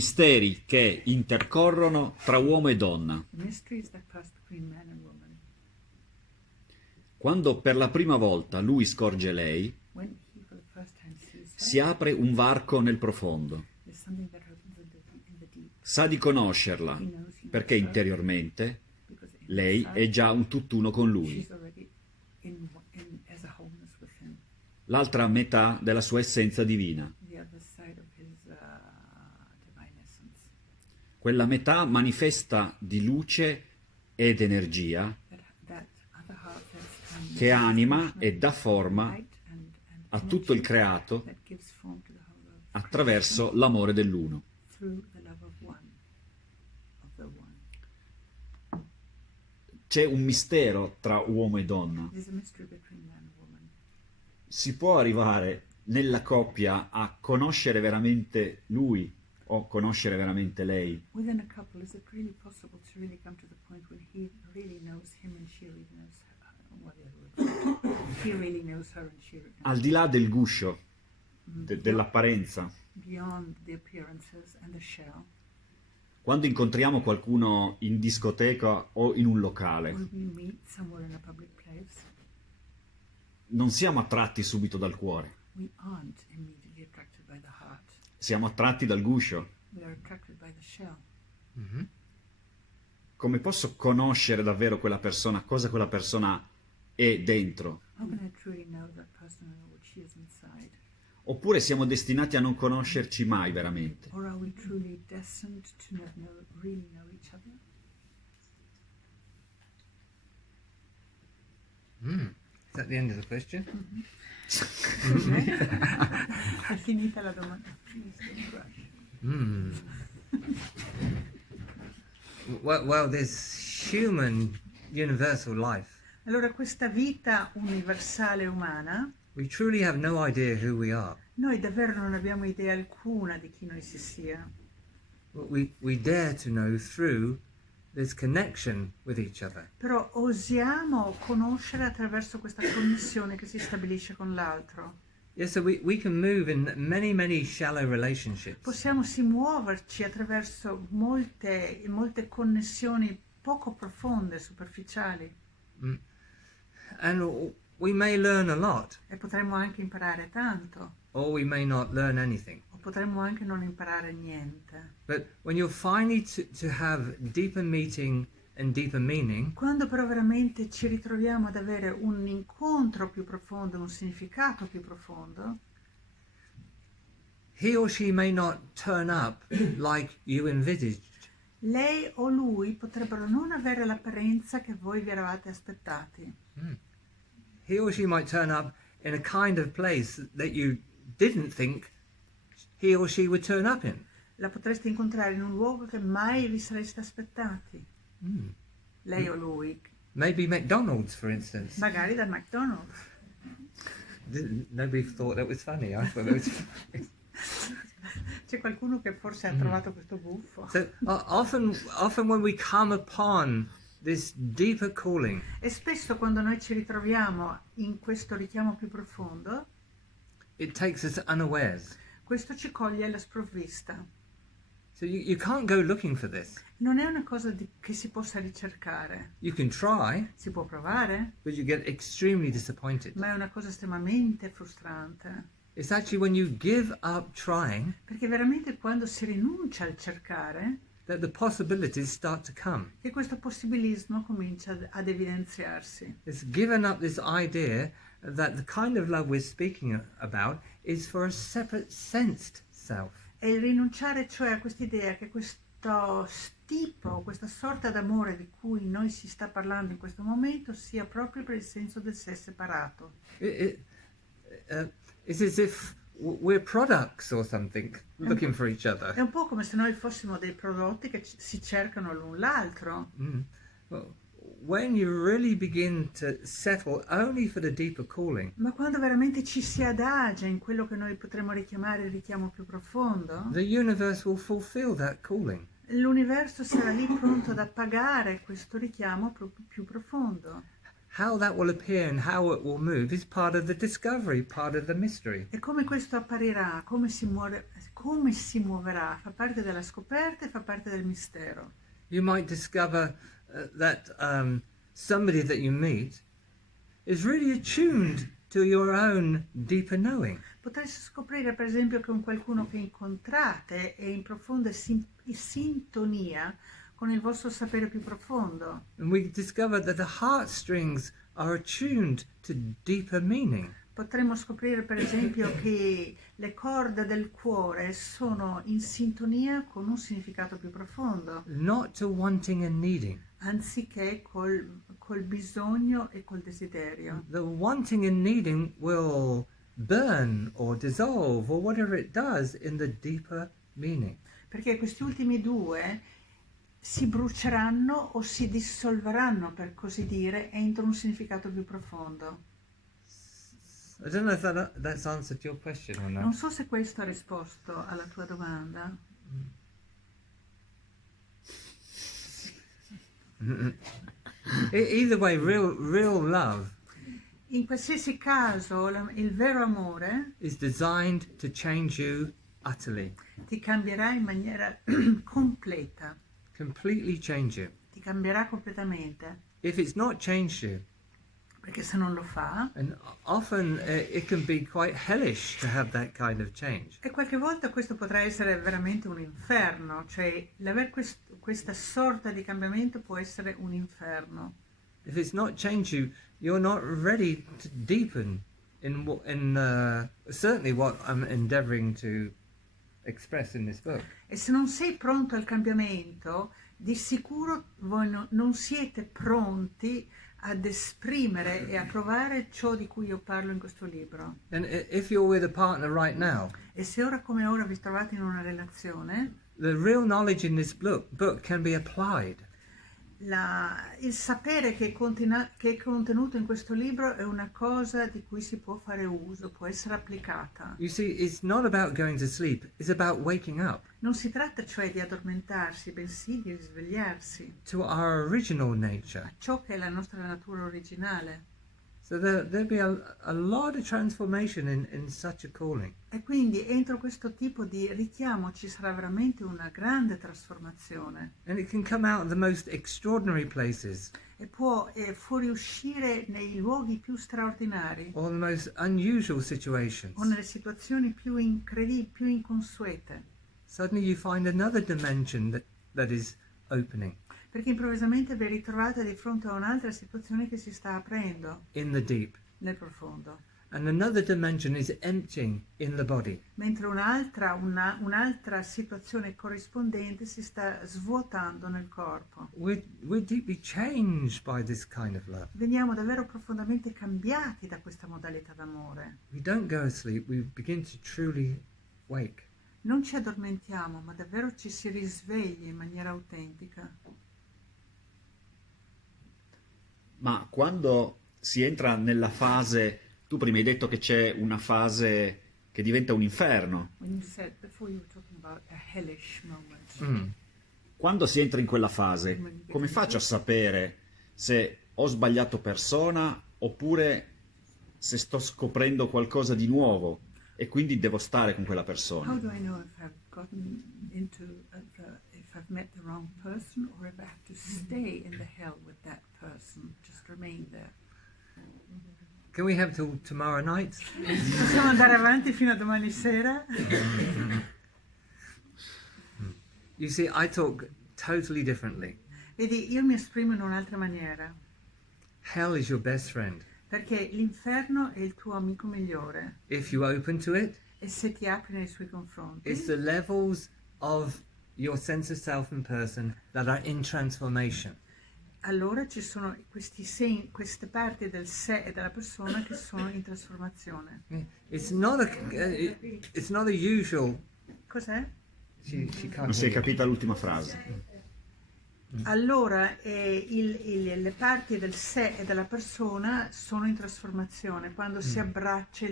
misteri che intercorrono tra uomo e donna. Quando per la prima volta lui scorge lei, si apre un varco nel profondo. Sa di conoscerla, perché interiormente lei è già un tutt'uno con lui, l'altra metà della sua essenza divina. Quella metà manifesta di luce ed energia che anima e dà forma a tutto il creato attraverso l'amore dell'uno. C'è un mistero tra uomo e donna. Si può arrivare nella coppia a conoscere veramente lui o conoscere veramente lei? Within a couple, is it really possible to really come to the point when he really knows him and she really knows her? He really knows her and she really knows Al di là del guscio, dell'apparenza. beyond the appearances and the shell. Quando incontriamo qualcuno in discoteca o in un locale, When we meet somewhere in a public place, non siamo attratti subito dal cuore, we aren't immediately attracted by the heart. siamo attratti dal guscio. We are attracted by the shell. Come posso conoscere davvero quella persona, cosa quella persona è dentro? How can I truly know that person and what she is inside? Oppure siamo destinati a non conoscerci mai veramente? Or are we truly destined to not really know each other? Is that the end of the question? È finita la domanda. Well, this human universal life, Allora, questa vita universale umana, we truly have no idea who we are. noi davvero non abbiamo idea alcuna di chi noi si sia. But we dare to know through this connection with each other. Però osiamo conoscere attraverso questa connessione che si stabilisce con l'altro. Yes, so we can move in many shallow relationships. Possiamo sì muoverci attraverso molte connessioni poco profonde, superficiali. And we may learn a lot, E potremmo anche imparare tanto, or we may not learn anything. o potremmo anche non imparare niente. But when you're finally to have deeper meeting and deeper meaning, Quando però veramente ci ritroviamo ad avere un incontro più profondo, un significato più profondo, he or she may not turn up like you envisaged. lei o lui potrebbero non avere l'apparenza che voi vi eravate aspettati. He or she might turn up in a kind of place that you didn't think he or she would turn up in. La potreste incontrare in un luogo che mai vi sareste aspettati. Lei o lui, Maybe McDonald's, for instance. magari dal McDonald's. Nobody thought that was funny. I thought that was funny. C'è qualcuno che forse ha trovato questo buffo. So often when we come upon this deeper calling, E spesso quando noi ci ritroviamo in questo richiamo più profondo, it takes us unawares. questo ci coglie alla sprovvista. So you can't go looking for this. Non è una cosa che si possa ricercare. You can try, Si può provare, but you get extremely disappointed. ma è una cosa estremamente frustrante. It's actually when you give up trying Perché veramente quando si rinuncia al cercare, that the possibilities start to come. che questo possibilismo comincia ad evidenziarsi. It's given up this idea that the kind of love we're speaking about is for a separate sensed self. E il rinunciare cioè a quest'idea che questo tipo, questa sorta d'amore di cui noi si sta parlando in questo momento sia proprio per il senso del sé separato. It's as if we're products or something looking for each other. È un po' come se noi fossimo dei prodotti che si cercano l'un l'altro. Well, when you really begin to settle only for the deeper calling, Ma quando veramente ci si adagia in quello che noi potremmo richiamare il richiamo più profondo, the universe will fulfill that calling. l'universo sarà lì pronto ad appagare questo richiamo più profondo. how that will appear and how it will move is part of the discovery, part of the mystery. E come questo apparirà, come si muoverà, fa parte della scoperta e fa parte del mistero. You might discover that somebody that you meet is really attuned to your own deeper knowing. Potreste scoprire per esempio che un qualcuno che incontrate è in profonda sintonia con il vostro sapere più profondo. And we discover that the heartstrings are attuned to deeper meaning. Potremmo scoprire per esempio che le corde del cuore sono in sintonia con un significato più profondo, Not to wanting and needing. anziché col bisogno e col desiderio. The wanting and needing will burn or dissolve or whatever it does in the deeper meaning. Perché questi ultimi due si bruceranno o si dissolveranno, per così dire, entro un significato più profondo. I don't know if that's answered your question or Non not. so se questo ha risposto alla tua domanda. Either way, real love In qualsiasi caso, il vero amore is designed to change you utterly, ti cambierà in maniera completa, completely change you. ti cambierà completamente, If it's not changed you, perché se non lo fa, and often it can be quite hellish to have that kind of change. e qualche volta questo potrà essere veramente un inferno, cioè l'aver questa sorta di cambiamento può essere un inferno. If it's not changed you, you're not ready to deepen in certainly what I'm endeavouring to express in this book. E se non sei pronto al cambiamento, di sicuro voi non siete pronti ad esprimere e a provare ciò di cui io parlo in questo libro. And if you're with a partner right now, E se ora come ora vi trovate in una relazione, the real knowledge in this book can be applied. il sapere che è contenuto in questo libro è una cosa di cui si può fare uso, può essere applicata. You see, it's not about going to sleep, it's about waking up Non si tratta cioè di addormentarsi, bensì di risvegliarsi to our original a nature. ciò che è la nostra natura originale. So there'll be a lot of transformation in such a calling. E quindi entro questo tipo di richiamo ci sarà veramente una grande trasformazione And it can come out of the most extraordinary places e può fuoriuscire nei luoghi più straordinari or the most unusual situations. o nelle situazioni più incredibili, più inconsuete, Suddenly you find another dimension that is opening perché improvvisamente vi ritrovate di fronte a un'altra situazione che si sta aprendo in the deep. nel profondo, And another dimension is emptying in the body. mentre un'altra situazione corrispondente si sta svuotando nel corpo. We're deeply changed by this kind of love. Veniamo davvero profondamente cambiati da questa modalità d'amore. We don't go asleep, we begin to truly wake. Non ci addormentiamo, ma davvero ci si risveglia in maniera autentica. Ma quando si entra nella fase, tu prima hai detto che c'è una fase che diventa un inferno. When you said before you were talking about a hellish moment. Quando si entra in quella fase, come faccio a sapere se ho sbagliato persona oppure se sto scoprendo qualcosa di nuovo e quindi devo stare con quella How persona? do I know if I've gotten into if I've met the wrong person or if I have to stay in the hell with that person, just remain there? Can we have till tomorrow night? Possiamo andare avanti fino a domani sera? You see, I talk totally differently. Vedi, io mi esprimo in un'altra maniera, Hell is your best friend. perché l'inferno è il tuo amico migliore If you open to it, e se ti apri nei suoi confronti, it's the levels of your sense of self and person that are in transformation. allora ci sono queste parti del sé e della persona che sono in trasformazione. It's not a usual. Cos'è? She can't Non si è hear you. capita l'ultima frase. Allora le parti del sé e della persona sono in trasformazione quando si abbraccia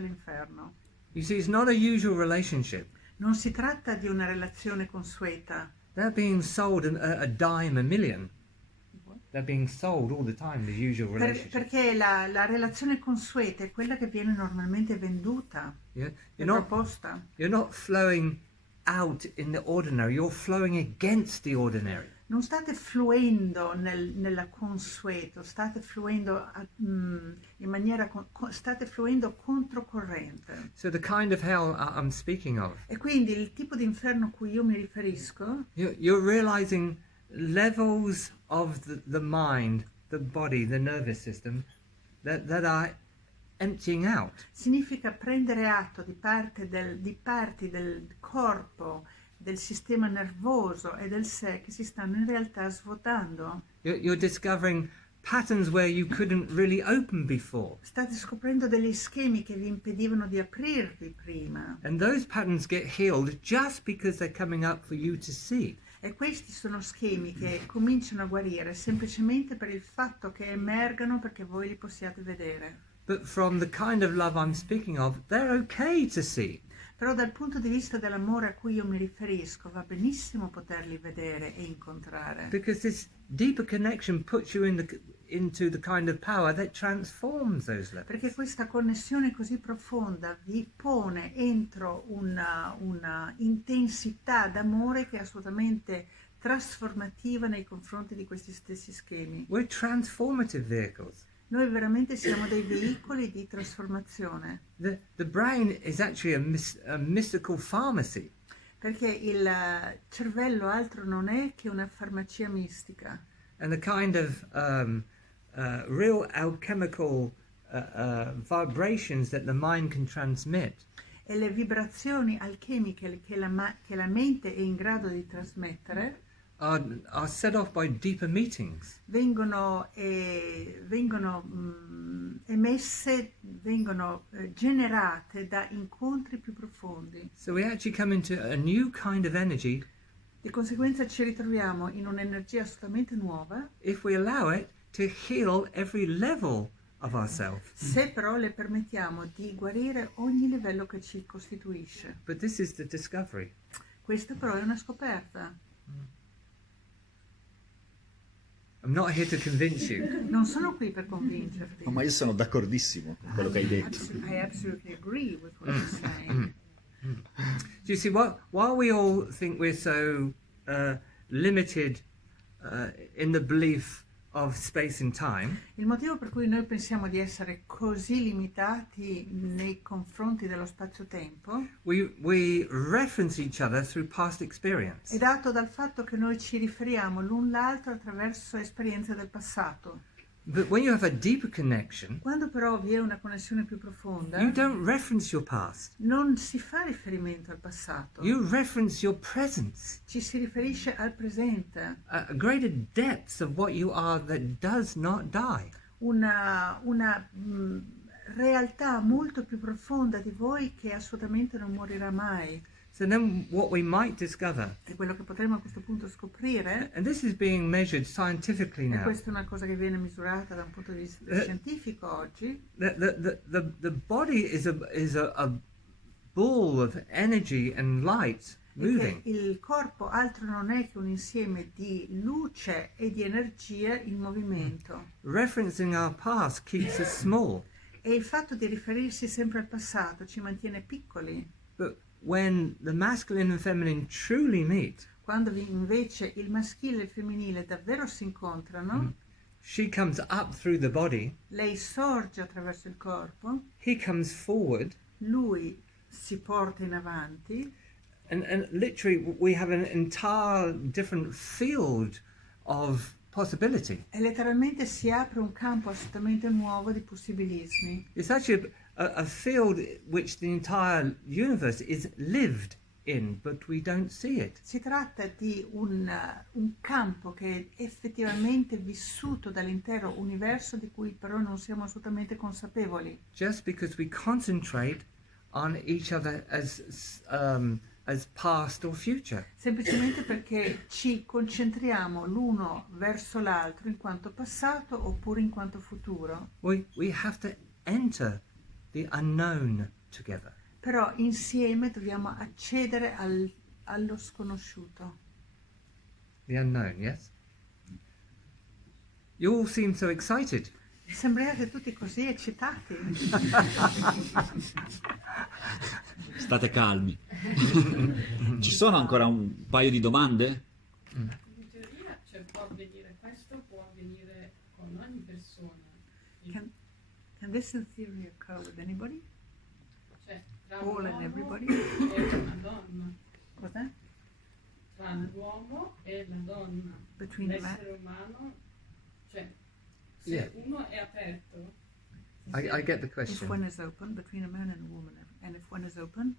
l'inferno. You see, it's not a usual relationship. Non si tratta di una relazione consueta. They're being sold a dime a million. What? they're being sold all the time, the usual relationship. Perché la relazione consueta è quella che viene normalmente venduta, Yeah? è proposta. You're not flowing out in the ordinary, you're flowing against the ordinary. Non state fluendo nella consueto, state fluendo state fluendo controcorrente. So the kind of hell I'm speaking of, E quindi il tipo di inferno a cui io mi riferisco, you're realizing levels of the mind, the body, the nervous system that are emptying out. significa prendere atto di parti del corpo, del sistema nervoso e del sé che si stanno in realtà svuotando. You're discovering patterns where you couldn't really open before. State scoprendo degli schemi che vi impedivano di aprirvi prima. And those patterns get healed just because they're coming up for you to see. E questi sono schemi che cominciano a guarire semplicemente per il fatto che emergano perché voi li possiate vedere. But from the kind of love I'm speaking of, they're okay to see. Però dal punto di vista dell'amore a cui io mi riferisco va benissimo poterli vedere e incontrare. Because this deeper connection puts you into the kind of power that transforms those levels. Perché questa connessione così profonda vi pone entro una intensità d'amore che è assolutamente trasformativa nei confronti di questi stessi schemi. We're transformative vehicles. Noi veramente siamo dei veicoli di trasformazione. The brain is actually a mystical pharmacy. Perché il cervello altro non è che una farmacia mistica. And the kind of real alchemical vibrations that the mind can transmit E le vibrazioni alchemiche che la mente è in grado di trasmettere are set off by deeper meetings. vengono generate da incontri più profondi. So we actually come into a new kind of energy Di conseguenza ci ritroviamo in un'energia assolutamente nuova if we allow it to heal every level of ourselves. se però le permettiamo di guarire ogni livello che ci costituisce. But this is the discovery. Questa però è una scoperta. I'm not here to convince you. Non sono qui per convincerti. No, ma io sono d'accordissimo con quello che hai detto. I absolutely agree with what you're saying. Do you see, while we all think we're so limited in the belief of space and time, Il motivo per cui noi pensiamo di essere così limitati nei confronti dello spazio-tempo we reference each other through past experience. è dato dal fatto che noi ci riferiamo l'un l'altro attraverso esperienze del passato. But when you have a deeper connection, Quando però vi è una connessione più profonda, you don't reference your past. non si fa riferimento al passato, You reference your presence, ci si riferisce al presente, a greater depth of what you are that does not die. una realtà molto più profonda di voi che assolutamente non morirà mai. So then what we might discover, E quello che potremo a questo punto scoprire, and this is being measured scientifically e now, questa è una cosa che viene misurata da un punto di vista scientifico oggi, the body is a ball of energy and light è che moving. il corpo altro non è che un insieme di luce e di energia in movimento. Referencing our past keeps us small. E il fatto di riferirsi sempre al passato ci mantiene piccoli. But when the masculine and feminine truly meet, Quando invece il maschile e il femminile davvero si incontrano, she comes up through the body, lei sorge attraverso il corpo, he comes forward, lui si porta in avanti, and literally we have an entire different field of possibility. e letteralmente si apre un campo assolutamente nuovo di possibilismi. It's actually a field which the entire universe is lived in, but we don't see it. Si tratta di un campo che è effettivamente vissuto dall'intero universo di cui però non siamo assolutamente consapevoli. Just because we concentrate on each other as past or future. Semplicemente perché ci concentriamo l'uno verso l'altro in quanto passato oppure in quanto futuro. We have to enter the unknown together. Però insieme dobbiamo accedere allo sconosciuto. The unknown, yes? You all seem so excited. Sembrate tutti così eccitati. State calmi. Ci sono ancora un paio di domande? In teoria può avvenire questo, può avvenire con ogni persona. Can this in theory occur with anybody? Cioè, tra All un and uomo everybody? e una donna. Cos'è? Tra l'uomo e la donna. Between the L'essere umano, cioè, se Yeah. uno è aperto, I get the If question. one is open, between a man and a woman. And if one is open,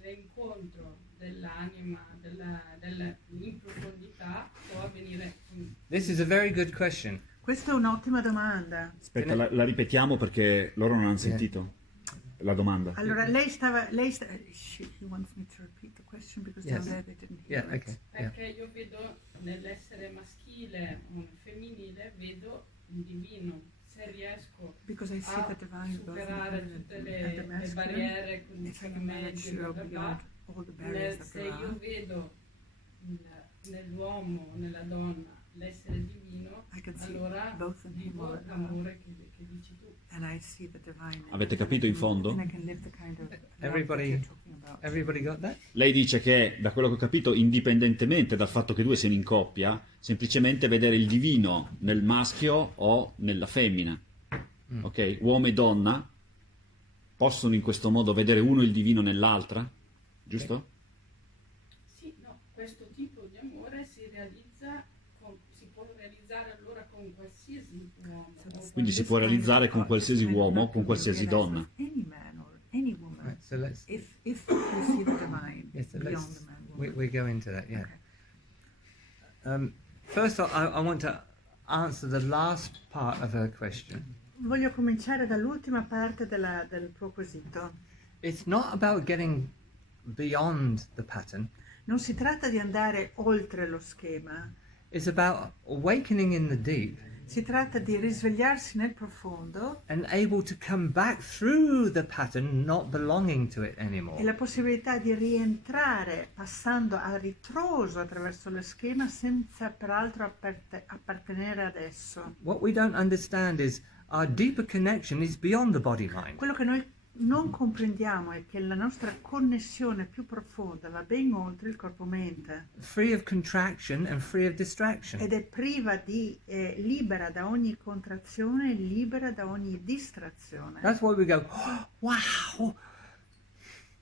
l'incontro dell'anima, in profondità può avvenire con This is a very good question. questa è un'ottima domanda. Aspetta, la ripetiamo perché loro non hanno sentito la domanda. Allora, he wants me to repeat the question because down Yes. there they didn't hear Yeah, it. okay. Yeah. perché io vedo nell'essere maschile o femminile, vedo il divino. Se riesco Because I see a the divine both in the superare feminine tutte and the le masculine. barriere If I can condizionamenti, manage to go beyond all the barriers that se there io are, vedo nell'uomo, nella donna, l'essere divino, I can see allora both in him vivo or l'amore che dici tu. and I see the divine. Avete capito in fondo? And I can live the kind of love that Everybody- you're talking about. Everybody got that? Lei dice che, da quello che ho capito, indipendentemente dal fatto che due siano in coppia, semplicemente vedere il divino nel maschio o nella femmina. Ok? Uomo e donna possono in questo modo vedere uno il divino nell'altra, giusto? Sì, no, questo tipo di amore si può realizzare allora con qualsiasi uomo. Quindi si può realizzare con qualsiasi uomo, con qualsiasi donna. Any man or any woman. Right, so let's If you see the divine yes, so beyond let's the man woman. we go into that. Yeah. Okay. First, I want to answer the last part of her question. Voglio cominciare dall'ultima parte del tuo quesito. It's not about getting beyond the pattern. Non si tratta di andare oltre lo schema, It's about awakening in the deep si tratta di risvegliarsi nel profondo and able to come back through the pattern, not belonging to it e anymore. la possibilità di rientrare passando a ritroso attraverso lo schema senza peraltro appartenere ad esso. What we don't understand is our deeper connection is beyond the body mind. Quello che noi non comprendiamo è che la nostra connessione più profonda va ben oltre il corpo-mente Free of contraction and free of distraction. ed è priva di, libera da ogni contrazione e libera da ogni distrazione. That's why we go, "Oh, wow."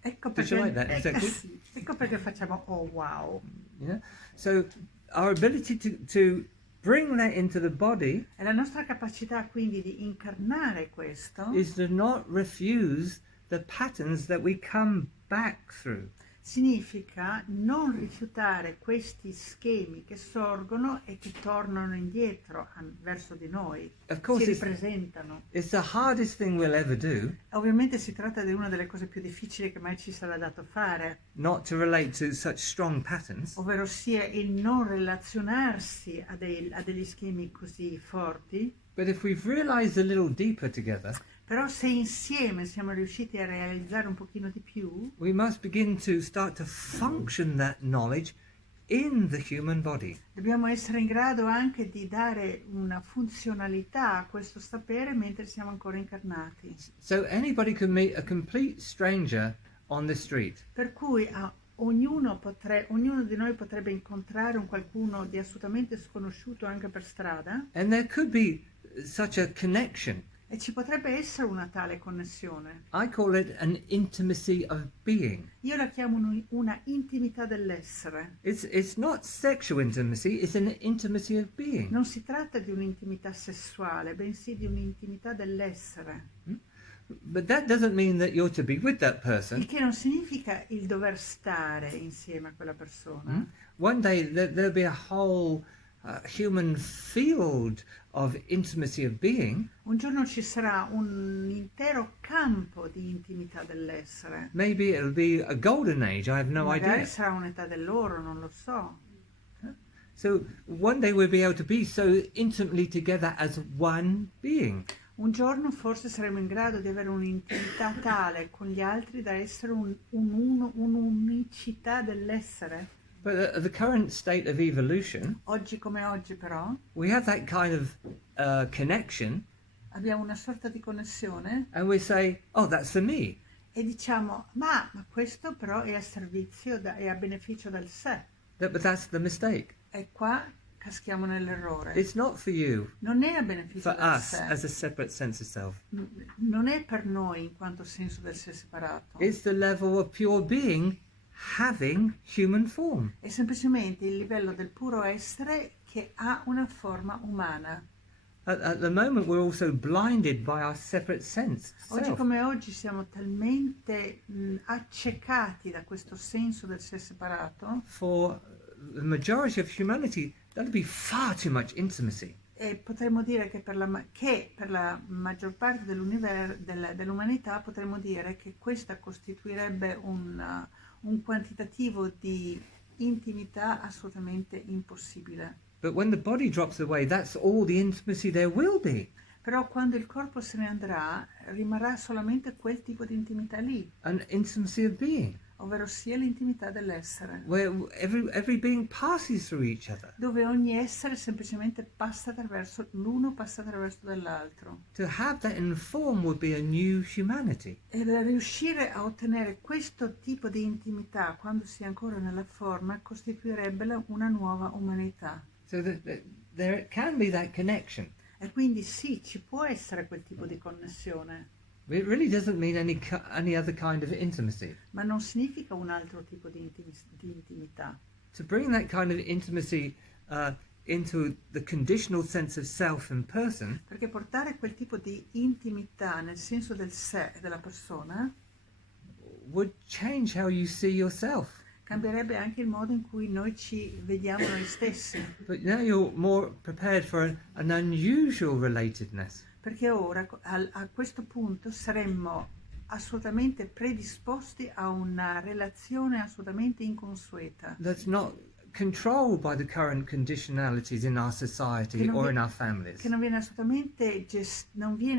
Ecco Did you perché, like that? Is that good? sì, ecco perché facciamo oh wow. Yeah. So our ability to bring that into the body E la nostra capacità quindi di incarnare questo is to not refuse the patterns that we come back through. significa non rifiutare questi schemi che sorgono e che tornano indietro verso di noi, Of course, si it's ripresentano. the hardest thing we'll ever do, Ovviamente si tratta di una delle cose più difficili che mai ci sarà dato fare, not to relate to such strong patterns, ovvero sia il non relazionarsi a degli schemi così forti, but if we've realized a little deeper together, però se insieme siamo riusciti a realizzare un pochino di più, we must begin to start to function that knowledge in the human body. dobbiamo essere in grado anche di dare una funzionalità a questo sapere mentre siamo ancora incarnati. So anybody can meet a complete stranger on the street, Per cui ognuno di noi potrebbe incontrare un qualcuno di assolutamente sconosciuto anche per strada and there could be such a connection. e ci potrebbe essere una tale connessione. I call it an intimacy of being. Io la chiamo una intimità dell'essere. It's not sexual intimacy, it's an intimacy of being. Non si tratta di un'intimità sessuale, bensì di un'intimità dell'essere. But that doesn't mean that you're to be with that person. Il che non significa il dover stare insieme a quella persona. One day there'll be a whole human field of intimacy of being. Un giorno ci sarà un intero campo di intimità dell'essere. Maybe it'll be a golden age, I have no Magari idea. sarà un'età dell'oro, non lo so. So one day we'll be able to be so intimately together as one being. Un giorno forse saremo in grado di avere un'intimità tale con gli altri da essere un'unicità dell'essere. But the current state of evolution, Oggi come oggi però we have that kind of connection, abbiamo una sorta di connessione and we say, "Oh, that's for me." e diciamo ma questo però è a servizio, è a beneficio del sé. But that's the mistake. E qua caschiamo nell'errore. It's not for you, Non è a beneficio for del us sé. as a separate sense of self. Non è per noi in quanto senso del sé separato. It's the level of pure being having human form. È semplicemente il livello del puro essere che ha una forma umana. At the moment, we're also blinded by our separate sense. Oggi Self. come oggi siamo talmente accecati da questo senso del sé separato For the majority of humanity, that'd be far too much intimacy. e potremmo dire che per la maggior parte dell'umanità potremmo dire che questa costituirebbe un quantitativo di intimità assolutamente impossibile. But when the body drops away, that's all the intimacy there will be. Però quando il corpo se ne andrà, rimarrà solamente quel tipo di intimità lì, An intimacy of being, ovvero sia l'intimità dell'essere, where every being passes through each other. dove ogni essere semplicemente passa attraverso dell'altro. To have that in form would be a new humanity. E riuscire a ottenere questo tipo di intimità quando si è ancora nella forma costituirebbe una nuova umanità. So that there can be that connection. E quindi sì, ci può essere quel tipo di connessione, It really doesn't mean any other kind of intimacy. ma non significa un altro tipo di intimità. To bring that kind of intimacy into the conditional sense of self and person Perché portare quel tipo di intimità nel senso del sé e della persona would change how you see yourself. cambierebbe anche il modo in cui noi ci vediamo noi stessi. But now you're more prepared for an unusual relatedness. Perché ora a questo punto saremmo assolutamente predisposti a una relazione assolutamente inconsueta, That's not controlled by the current conditionalities in our society Che non or vi- in our families. che non viene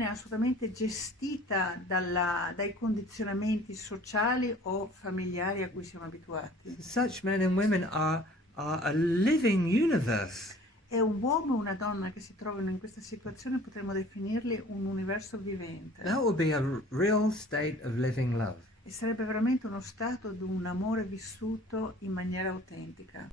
assolutamente gestita dai condizionamenti sociali o familiari a cui siamo abituati. Such men and women are a living universe. E un uomo e una donna che si trovano in questa situazione potremmo definirli un universo vivente. That would be a real state of living love. E sarebbe veramente uno stato di un amore vissuto in maniera autentica.